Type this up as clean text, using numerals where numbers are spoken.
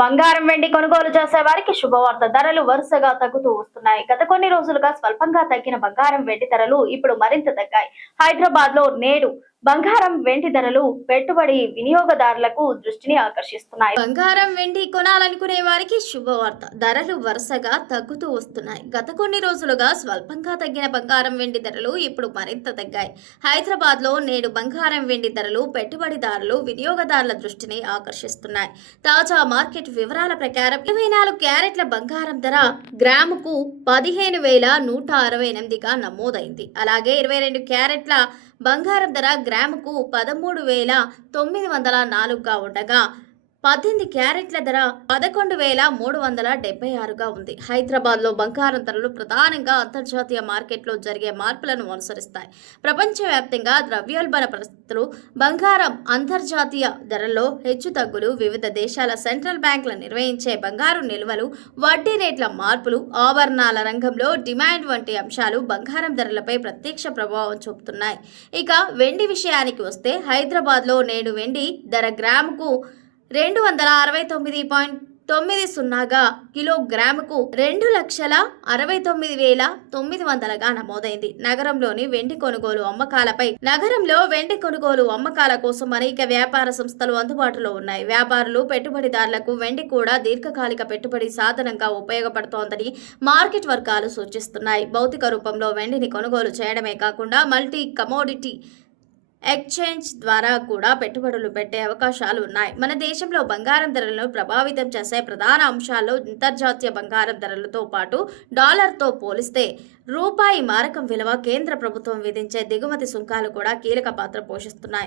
బంగారం వెండి కొనుగోలు చేసే వారికి శుభవార్త. ధరలు వరుసగా తగ్గుతూ వస్తున్నాయి. గత కొన్ని రోజులుగా స్వల్పంగా తగ్గిన బంగారం వెండి ధరలు ఇప్పుడు మరింత తగ్గాయి. హైదరాబాద్ లో నేడు బంగారం వెండి ధరలు పెట్టుబడి వినియోగదారులకు దృష్టిని ఆకర్షిస్తున్నాయి. బంగారం వెండి కొనాలనుకునే వారికి శుభవార్త. ధరలు వరుసగా తగ్గుతూ వస్తున్నాయి. గత కొన్ని రోజులుగా స్వల్పంగా తగ్గిన బంగారం వెండి ధరలు ఇప్పుడు మరింత తగ్గాయి. హైదరాబాద్ లో నేడు బంగారం వెండి ధరలు పెట్టుబడిదారులు వినియోగదారుల దృష్టిని ఆకర్షిస్తున్నాయి. తాజా మార్కెట్ వివరాల ప్రకారం 24 క్యారెట్ల బంగారం ధర గ్రాముకు 15,168గా నమోదైంది. అలాగే 22 క్యారెట్ల బంగారం ధర గ్రాముకు 13,904గా ఉండగా 18 క్యారెట్ల ధర 11,376గా ఉంది. హైదరాబాద్ లో బంగారం ధరలు ప్రధానంగా అంతర్జాతీయ మార్కెట్లో జరిగే మార్పులను అనుసరిస్తాయి. ప్రపంచవ్యాప్తంగా ద్రవ్యోల్బణ పరిస్థితులు, బంగారం అంతర్జాతీయ ధరల్లో హెచ్చుతగ్గులు, వివిధ దేశాల సెంట్రల్ బ్యాంకులు నిర్వహించే బంగారు నిల్వలు, వడ్డీ రేట్ల మార్పులు, ఆభరణాల రంగంలో డిమాండ్ వంటి అంశాలు బంగారం ధరలపై ప్రత్యక్ష ప్రభావం చూపుతున్నాయి. ఇక వెండి విషయానికి వస్తే హైదరాబాద్ లో నేడు వెండి ధర గ్రాముకు 269.90గా కిలోగ్రాముకు 2,69,900గా నమోదైంది. నగరంలో వెండి కొనుగోలు అమ్మకాల కోసం అనేక వ్యాపార సంస్థలు అందుబాటులో ఉన్నాయి. వ్యాపారులు, పెట్టుబడిదారులకు వెండి కూడా దీర్ఘకాలిక పెట్టుబడి సాధనంగా ఉపయోగపడుతోందని మార్కెట్ వర్గాలు సూచిస్తున్నాయి. భౌతిక రూపంలో వెండిని కొనుగోలు చేయడమే కాకుండా మల్టీ కమోడిటీ ఎక్స్చేంజ్ ద్వారా కూడా పెట్టుబడులు పెట్టే అవకాశాలు ఉన్నాయి. మన దేశంలో బంగారం ధరలను ప్రభావితం చేసే ప్రధాన అంశాల్లో అంతర్జాతీయ బంగారం ధరలతో పాటు డాలర్తో పోలిస్తే రూపాయి మారకం విలువ, కేంద్ర ప్రభుత్వం విధించే దిగుమతి సుంకాలు కూడా కీలక పాత్ర పోషిస్తున్నాయి.